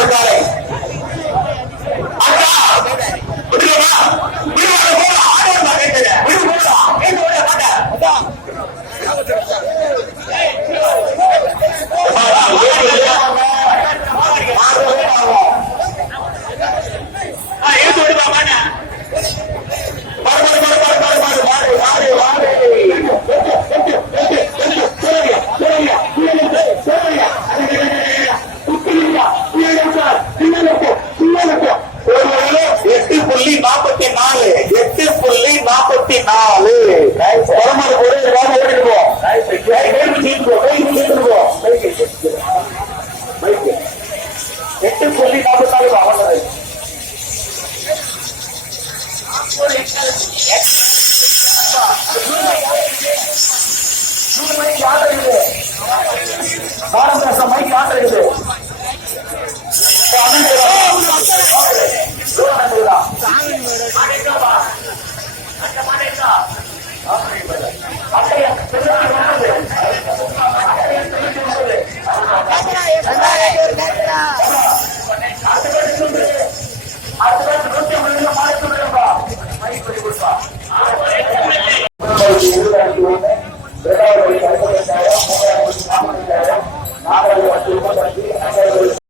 ಸರ್ಕಾರ இருபத்தி நாலு பரமாறு ஒரே நாள் ஓடிடுவோம் எட்டு புள்ளி நாற்பத்தி நாலு அவசர மைக் ஆர்டர் இருக்குது. பாரத தேச மைக் ஆர்டர் இருக்குது அதுதான் ஒரு நேரா